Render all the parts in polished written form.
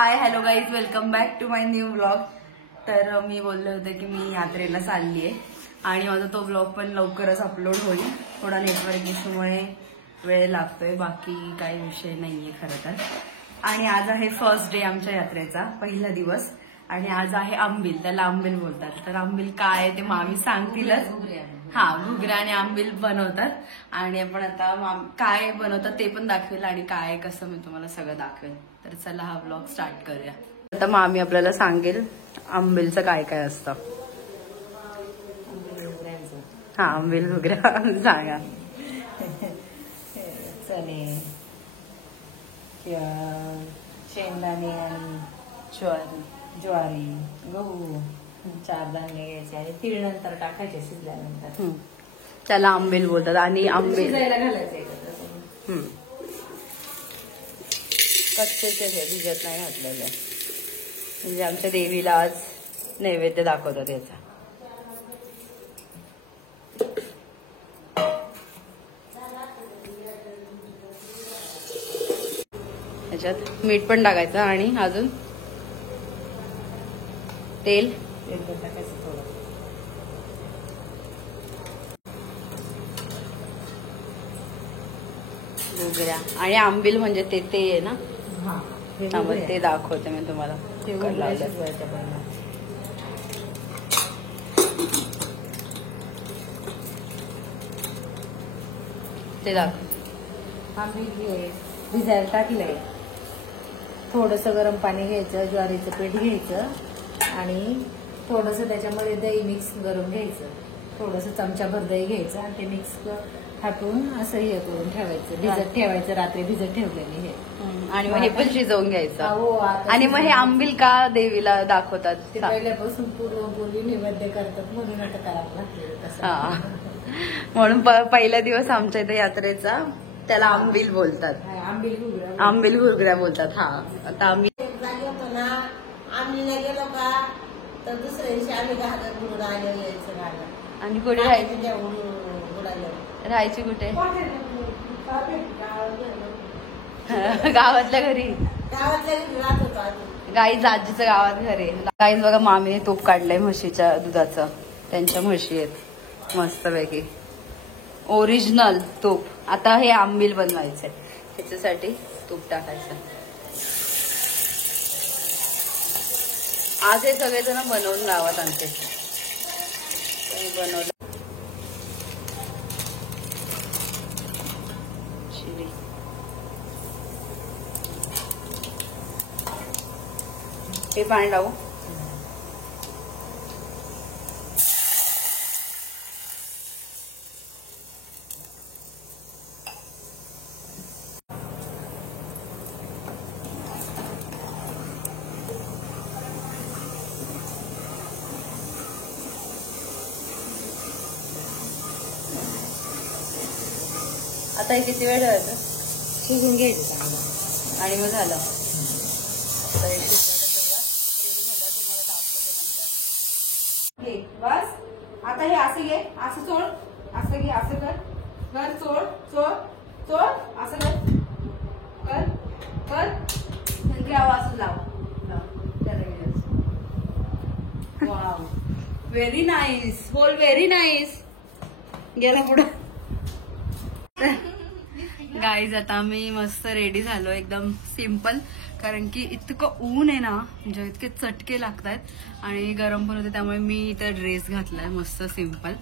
High hello guys, welcome back to my new blog. तर मी बोलले होते की मी यात्रेला चालली आहे आणि माझा तो ब्लॉग पण लवकरच अपलोड होईल. थोडा नेटवर्क इश्यूमुळे वेळ लागतोय, बाकी काही विषय नाहीये खरं तर. आणि आज आहे फर्स्ट डे आमच्या यात्रेचा, पहिला दिवस. आणि आज आहे आंबील, त्याला आंबील बोलतात. तर आंबील काय आहे ते मामी सांगतीलच. हा, घुगऱ्या आणि आंबील बनवतात. आणि आपण आता काय बनवतात ते पण दाखवेल आणि काय कसं मी तुम्हाला सगळं दाखवेल. तर चला हा ब्लॉग स्टार्ट करूया. आता मामी आपल्याला सांगेल आंबीलचं काय काय असतं. हा, आंबील घुगऱ्या सांगा. चणे, शेंगदाणे आणि ज्वारी, गहू, 4 धान्य घ्यायचे आणि तीळ नंतर टाकायचे शिजल्यानंतर. त्याला आंबील बोलतात. आणि आंबील शिजायला घालायचे. कच्चेच हे भिजत नाही घातलेले, म्हणजे आमच्या देवीला आज नैवेद्य दाखवतात याचा. याच्यात मीठ पण टाकायचं आणि अजून तेल पण टाकायचं थोडं. घुगऱ्या आणि आंबील म्हणजे ते आहे ना. त्यामुळे ते दाखवते मी तुम्हाला. ते शिजवायच्या पहिला. ते दाखव. आंबील भिजायला टाकलंय. थोडस गरम पाणी घ्यायचं, ज्वारीचं पीठ घ्यायचं आणि थोडस त्याच्यामध्ये दही मिक्स करून घ्यायचं. थोडस चमचाभर दही घ्यायचं आणि ते मिक्स हाटून असं हे करून ठेवायचं, भिजत ठेवायचं. रात्री भिजत ठेवलेली हे. आणि मग हे पण शिजवून घ्यायचं. हो. आणि मग हे आंबील का देवीला दाखवतात? ते पहिल्यापासून पूर्वी नैवेद्य करतात म्हणून आता करावं लागतं. म्हणून पहिला दिवस आमच्या इथे यात्रेचा त्याला आंबील बोलतात. आंबील घुगऱ्या बोलतात. हा, आता आम्ही आंबीला गेलो का तर दुसऱ्या दिवशी आम्ही घागरला आलेलं यायचं गाणं. आणि कुठे राहायची कुठे? गावातल्या घरी. राहत होतो. गाईज आजीचं गावात घर आहे. गाईज बघा, मामीने तूप काढलंय म्हशीच्या दुधाचं. त्यांच्या म्हशी आहेत मस्तपैकी ओरिजिनल तूप. आता हे आंबील बनवायचंय, त्याच्यासाठी तूप टाकायचं. आज हे सगळेजण बनवून गावात आणते. बनवलं हे पाणी लावू. आता हे किती वेळ ठेवायचं? शिजून घ्यायचं चांगलं आणि मग झालं. बस आता हे असं घे, असं चोळ, असं घे, असं कर, चोळ चोळ चोळ, असं कर कर कर, आवाज लाव. Wow, very nice. बोल व्हेरी नाईस. गेला पुढे. गाईज आता आम्ही मस्त रेडी झालो, एकदम सिम्पल. कारण की इतकं ऊन आहे ना, म्हणजे इतके चटके लागतात आणि गरम पण होते, त्यामुळे मी इथं ड्रेस घातलाय मस्त सिम्पल.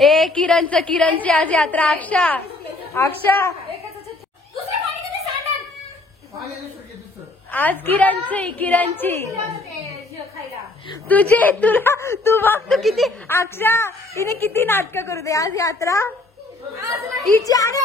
ए किरणची आज यात्रा. अक्षा आज किरणची तू बघ किती. अक्षा तिने किती नाटकं करू दे. आज यात्रा हिची आणि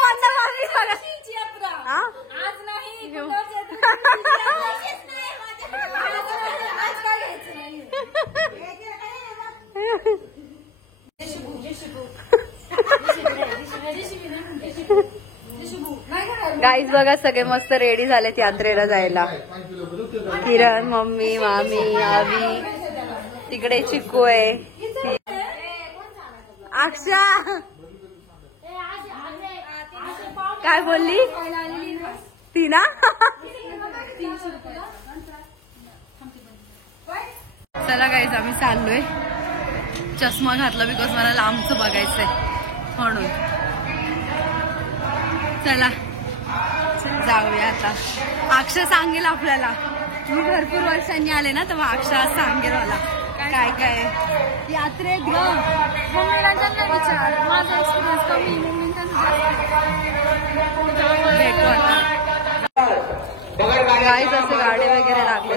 गाईज बघा, सगळे मस्त रेडी झालेत यात्रेला जायला. किरण, मम्मी, मामी, आवी, तिकडे चिकू आहे. अक्षा काय बोलली टीना? चला गाईज आम्ही चाललोय. चष्मा घातला बिकॉज मला लांबचं बघायचंय म्हणून. चला जाऊया आता. अक्षा सांगेल आपल्याला. मी भरपूर वर्षांनी आले ना तेव्हा अक्षा सांगेल मला काय काय यात्रेत ग. मम्मीला त्यांना विचार माझा एक्सपिरियन्स कमी. मम्मी भेटू आता. गाईज असे गाडी वगैरे लागले.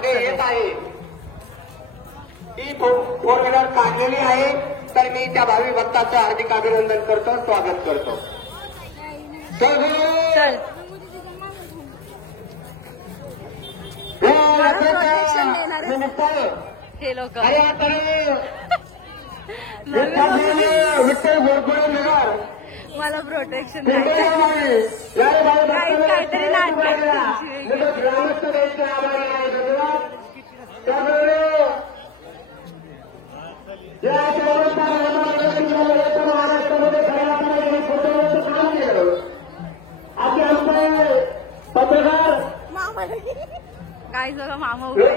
ही फोर व्हीलर काढलेली आहे तर मी त्या भावी भक्ताचं हार्दिक अभिनंदन करतो, स्वागत करतो. चल हे लोक विठ्ठल बोरकुळे नगर मला प्रोटेक्शन काहीतरी नाटक. ग्रामस्थ द्यायचे आभारी आहे. महाराष्ट्रामध्ये काम केलं. आधी आमचे पत्रकार काय सगळं मामा उभे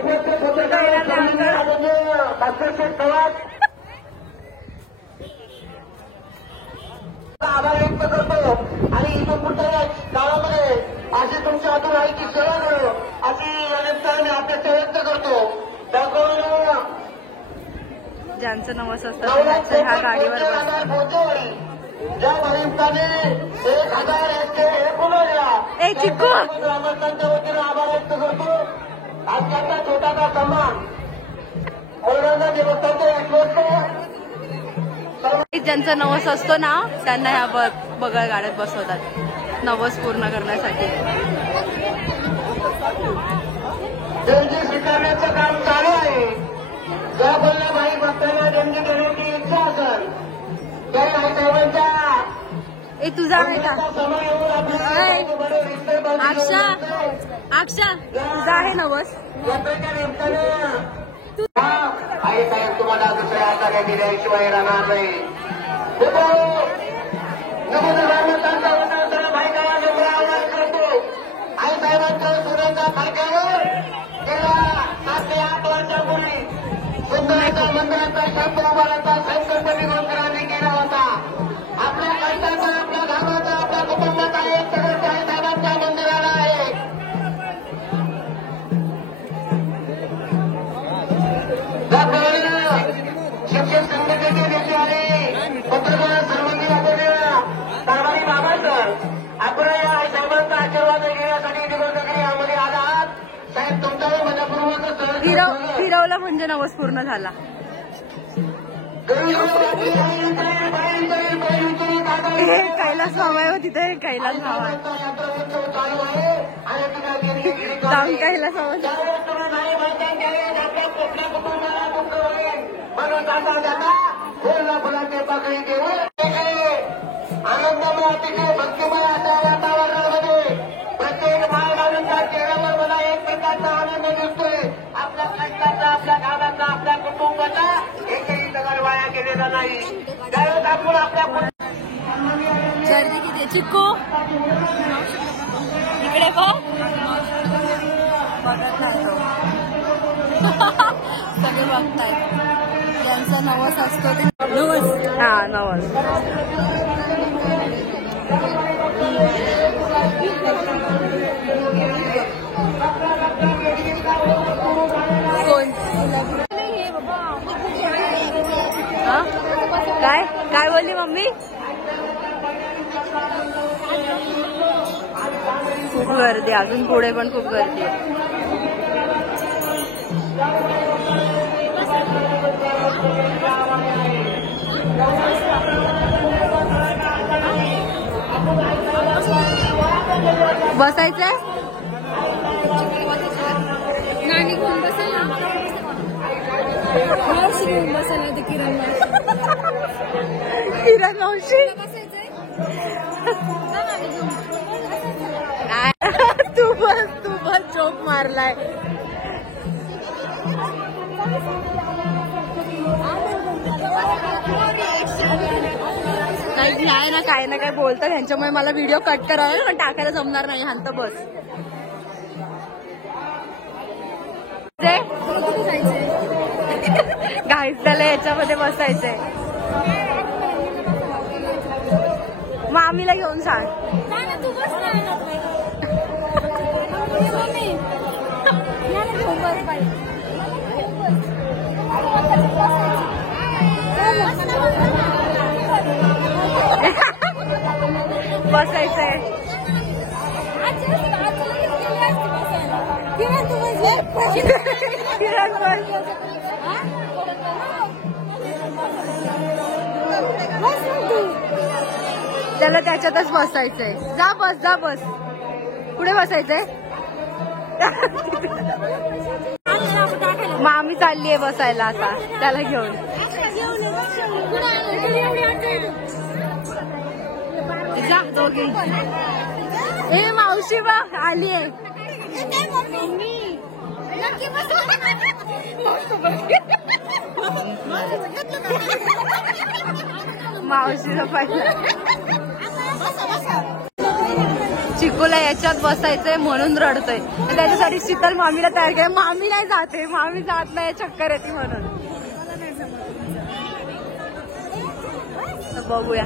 आभार व्यक्त करतो आणि इथून पुढच्या काळामध्ये अशी तुमच्या हातून आईची सेवा करू अशी अनेकदा मी अपेक्षा व्यक्त करतो. ज्यांचं नवस असतं ह्या गाडीवर ज्या भाविकाने 1119 ग्रामस्थांच्या वतीनं आभार व्यक्त करतो. आजचा छोटासा सन्मान औरंगा देवस्थानच्या विश्वस्त. ज्यांचा नवस असतो ना त्यांना ह्या बगळ गाड्यात बसवतात नवस पूर्ण करण्यासाठी. देणगी स्वीकारण्याचं काम चालू आहे. ज्या बोलण्या भाई भक्तांना देणगी देण्याची इच्छा असेल त्या साहेबांच्या तुझा आहे का समय येऊन आपल्या अक्षा? अक्षा तुझा आहे नवस? यात्रेच्या निमित्तानं आई साहेब तुम्हाला दुसऱ्या हाताने दिल्याशिवाय राहणार नाही. आवाज करतो. आई साहेबांच्या सूर्याच्या फडक्यावर गेल्या 7 ते 8 वर्षापूर्वी सुंदराच्या मंदिराचा शब्द उभाराचा संकल्प निगोणकरांनी केला होता. आपल्या कष्टाचा, आपल्या घामाचा, आपल्या कुटुंबाचा एक सदस्य आई साहेबांच्या मंदिराला आहे. शिक्षक संघटनेचे नेते आले, पत्रकार सर्वांनी कारभारी बाबा सर, आपण या आई साहेबांचा आशीर्वाद घेण्यासाठी निवडणुकी यामध्ये आला आहात. साहेब तुमचाही मनपूर्वक फिरवलं म्हणजे नवस पूर्ण झाला. कैलास बाबा आहे तिथे. कैलास बाबा चालू आहे आणि जाऊन कैलास बाबा म्हणून जाता जाता फुलला फुलाचे पाकळी घेऊन आनंदमय अतिशय भक्तिमय अशा वातावरणामध्ये प्रत्येक मायबाईंच्या चेहऱ्यावर मला एक प्रकारचा आनंद दिसतोय. आपल्या कष्टाचा, आपल्या गावाचा, आपल्या कुटुंबाचा एकही दगड वाया गेलेला नाही. त्यावेळेस आपण आपल्या गर्दी किती. चिक्कू इकडे बघ. बघत नाही तो. सगळे बघतायत. ज्यांचा नवस असतो ते नवस. हा नवस. कोण काय काय बोलली मम्मी? खूप गर्दी. अजून पुढे पण खूप गर्दी आहे. बसायचंय? नाणी घेऊन बसेल ना. मावशी घेऊन बसेल ना. किरण किरण मावशी तू बस जोक मारलाय. काही आहे ना काय ना काय बोलतात त्यांच्यामुळे मला व्हिडिओ कट करावा पण टाकायला जमणार नाही. हांत बस गाईस त्याला याच्यामध्ये बसायचंय. मामीला घेऊन सांग. बसायचंय. त्याला त्याच्यातच बसायचंय. जा बस जा बस. पुढे बसायचंय. मामी चाललीये बसायला आता त्याला घेऊन. जा दोघी. ए मावशी बा आलीये. मावशीला पाहिजे. चिकूला याच्यात बसायचंय म्हणून रडतोय. त्याच्यासाठी शीतल मामीला तयार केलं. मामी नाही जाते. मामी जात नाही चक्कर येते म्हणून. बघूया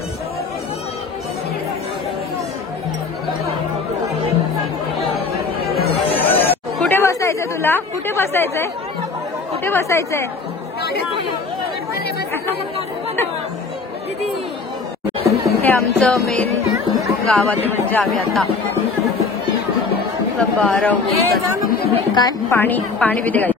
कुठे बसायचंय तुला. कुठे बसायचंय. कुठे बसायचंय. हे आमचं मेन गावात म्हणजे आम्ही आता 12 काय पाणी पाणी पिते काय.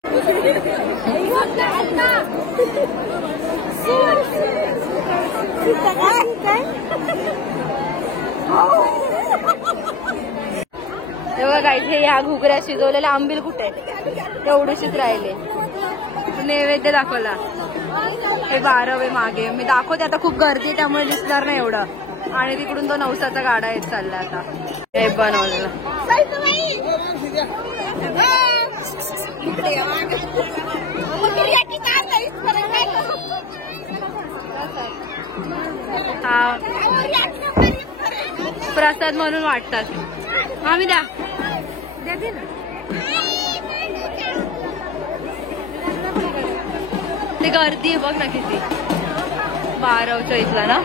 तेव्हा काय हे ह्या घुगऱ्या शिजवलेल्या आंबील कुठे तेवढीशीच राहिले. नैवेद्य दाखवला. हे 12 मागे मी दाखवते. आता खूप गर्दी त्यामुळे दिसणार नाही एवढं. आणि तिकडून तो नवसाचा गाडा येत चालला आता. हे बनवलेलं हा प्रसाद म्हणून वाटतात. आम्ही द्या ते गर्दी आहे बघ ना किती. 12च्या इथला ना.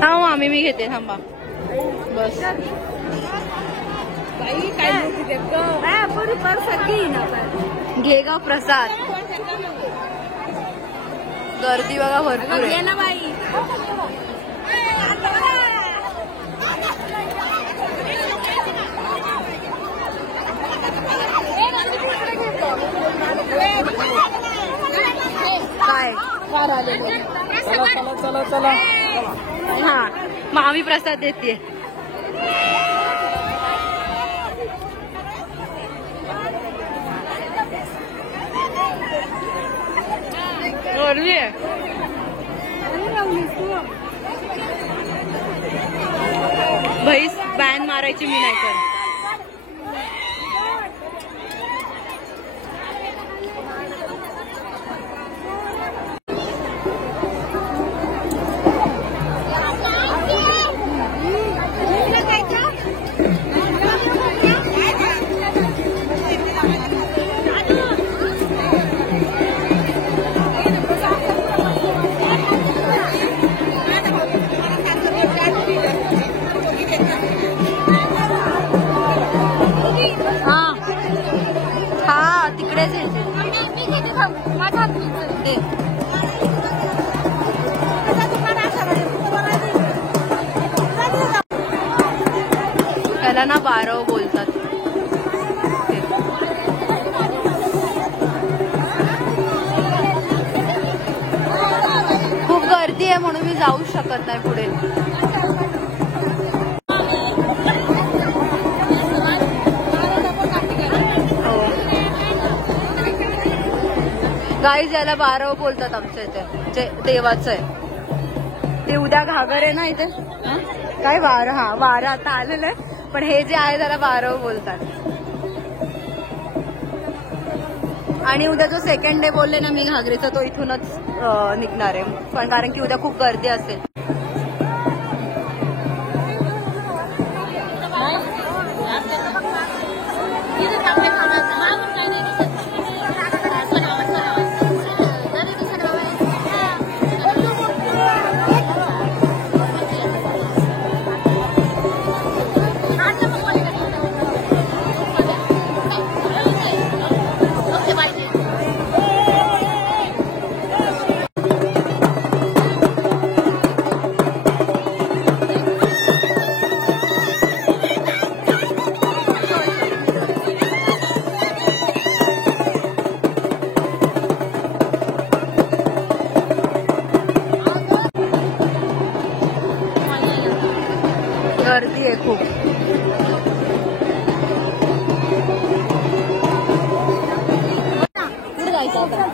थांब आम्ही मी घेते. थांबा बस. घे ग प्रसाद. गर्दी बघा भरपूर आहे. काय चला चला. हा मामी प्रसाद देते. भाई बॅन मारायची मी नाही कर. त्याला ना 12 बोलतात. खूप गर्दी आहे म्हणून मी जाऊ शकत नाही पुढे. गाईज याला बारव बोलतात आमच्या इथे, जे देवाचं आहे ते. उद्या घागर आहे ना इथे, काय वार, हा वारं आता आलेलं आहे, पण हे जे आहे त्याला बारव बोलतात. आणि उद्या जो सेकंड डे बोलले ना मी घागरीचा, तो इथूनच निघणार आहे, पण कारण की उद्या खूप गर्दी असेल. गर्दी आहे खूप. कुठे जायचं आता?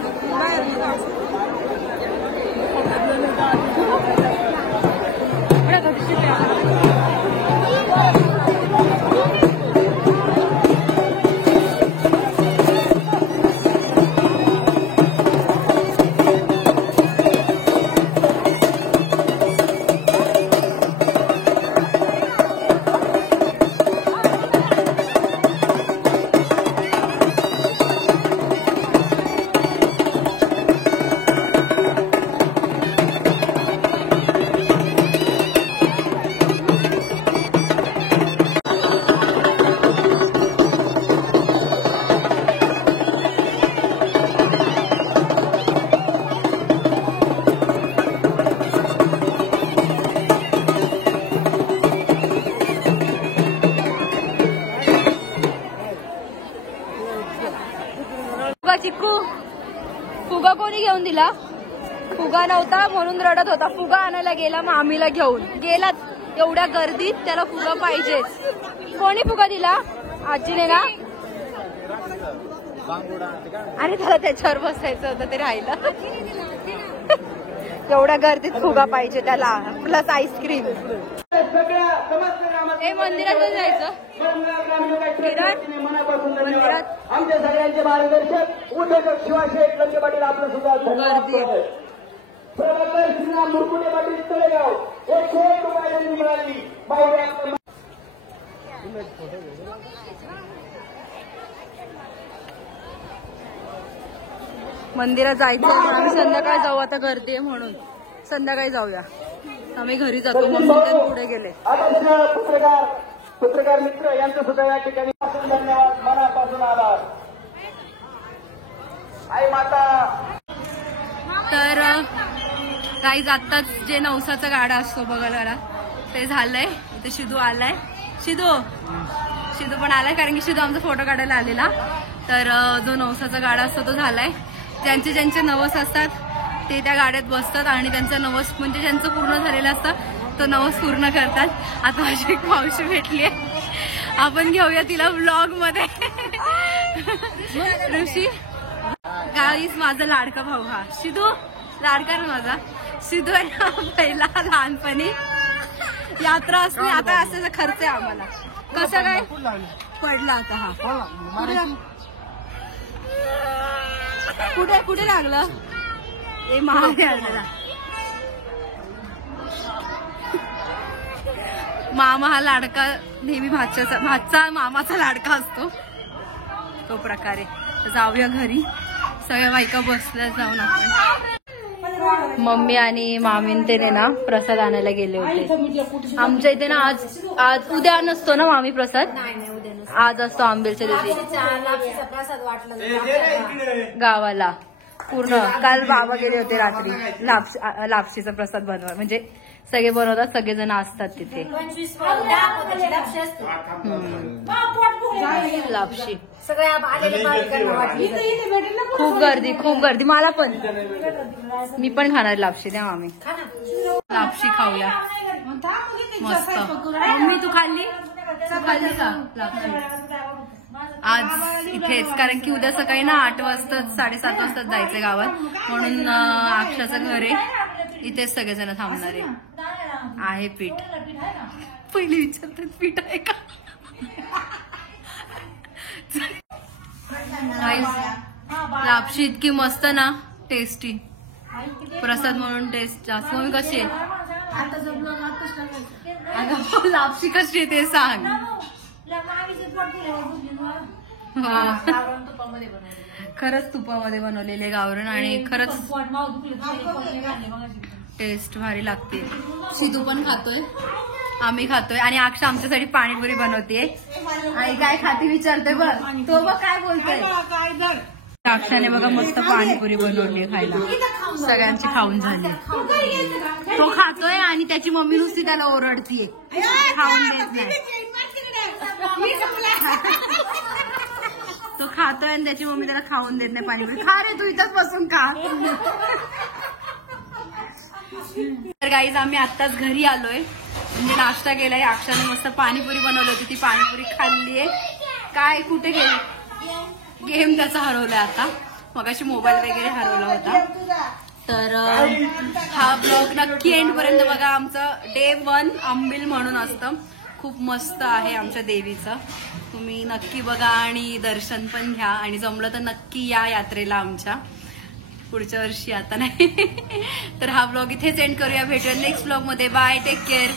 चिक्कू फुगा कोणी घेऊन दिला? फुगा नव्हता म्हणून रडत होता. फुगा आणायला गेला मामीला घेऊन गेला. एवढ्या गर्दीत त्याला फुगा पाहिजेच. कोणी फुगा दिला? आजीने ना. अरे त्याला त्याच्यावर बसायचं होतं, ते राहिलं. एवढ्या गर्दीत फुगा पाहिजे त्याला, प्लस आईस्क्रीम. हे मंदिरात जायचं. मंदिरात आमच्या सगळ्यांचे मार्गदर्शक उद्योजक शिवाशेठ लंके पाटील आपलं सुद्धा धन्यवाद. प्रभाकर श्रीराम मुरकुटे पाटील तळेगाव 1 रुपये मिळाली. मंदिरात जायचं. आम्ही संध्याकाळी जाऊ, आता गर्दी आहे म्हणून संध्याकाळी जाऊया. आम्ही घरी जातो. मम्मी ते पुढे गेले. पत्रकार मित्र यांचं सुद्धा या ठिकाणी धन्यवाद, मनापासून आभार. आई माता. तर काही आत्ताच जे नवसाचा गाडा असतो बघायला ते झालंय. इथे शिदू आलाय. शिदू पण आलाय कारण की शिदू आमचा फोटो काढायला आलेला. तर जो नवसाचा गाडा असतो तो झालाय. ज्यांचे ज्यांचे नवस असतात ते त्या गाड्यात बसतात आणि त्यांचं नवस म्हणजे ज्यांचं पूर्ण झालेलं असतं तो नवस पूर्ण करतात. आता माझी एक मावशी भेटली आहे, आपण घेऊया तिला व्लॉग मध्ये. ऋषी गाईस माझा लाडका भाऊ हा शिदू. लाडका ना माझा शिदू आहे ना. पहिला लहानपणी यात्रा असली, आता असायचा खर्च आहे आम्हाला. कसं काय पडला आता हा. कुठे कुठे लागलं? ए मागे आणला. मामा हा लाडका नेहमी भाचा मामाचा लाडका असतो तो प्रकारे. जाऊया घरी. सगळ्या बायका बसल्या जाऊन आपण. मम्मी आणि मामीन ते ना प्रसाद आणायला गेले होते. आमच्या इथे ना आज उद्या नसतो ना मामी प्रसाद, आज असतो आंबेलच्या दिवशी गावाला. पूर्ण काल बाबा गेले होते रात्री लापशीचा प्रसाद बनवा. म्हणजे सगळे बनवतात, सगळेजण असतात तिथे. लापशी खूप गर्दी. मला पण, मी पण खाणार लापशी. द्या मामी लापशी खाऊया मस्त. मम्मी तू खाल्ली का लापशी? आज इथेच, कारण की उद्या सकाळी ना 8 वाजता 7:30 वाजता जायचं गावात, म्हणून अक्षाचं घर आहे, इथेच सगळेजण थांबणार आहे पीठ. पहिले विचारतात पीठ आहे का. लापशी इतकी मस्त ना, टेस्टी, प्रसाद म्हणून टेस्ट जास्त. मम्मी कशी आहे? अगं लापशी कशी आहे ते सांग. खरंच तुपामध्ये बनवलेले गावरण आणि खरंच टेस्ट भारी लागते. शिदू पण खातोय, आम्ही खातोय आणि अक्षा आमच्यासाठी पाणीपुरी बनवतेय. आणि काय खाती विचारतोय बघ, तो बघ काय बोलतोय. अक्षाने बघा मस्त पाणीपुरी बनवली खायला, सगळ्यांची खाऊन झाली. तो खातोय आणि त्याची मम्मी नुसती त्याला ओरडतीये, खाऊन देत नाही. तो खातोय आणि त्याची मम्मी त्याला खाऊन देत नाही पाणीपुरी. खा रे तू इथंच बसून खा. तर गाईज आम्ही आत्ताच घरी आलोय, म्हणजे नाश्ता केलाय. अक्षाने मस्त पाणीपुरी बनवली होती, ती पाणीपुरी खाल्लीये. काय कुठे गेली? गेम त्याचा हरवलाय आता, मगाशी मोबाईल वगैरे हरवला होता. तर हा ब्लॉग नक्की एंड पर्यंत बघा. आमचं डे 1 आंबील म्हणून असतं, खूप मस्त आहे आमच्या देवीचं. तुम्ही नक्की बघा आणि दर्शन पण घ्या आणि जमलं तर नक्की या यात्रेला आमच्या. पुढच्या वर्षी, आता नाही. तर हा ब्लॉग इथेच एंड करूया. भेटूया नेक्स्ट ब्लॉग मध्ये. Bye, take care.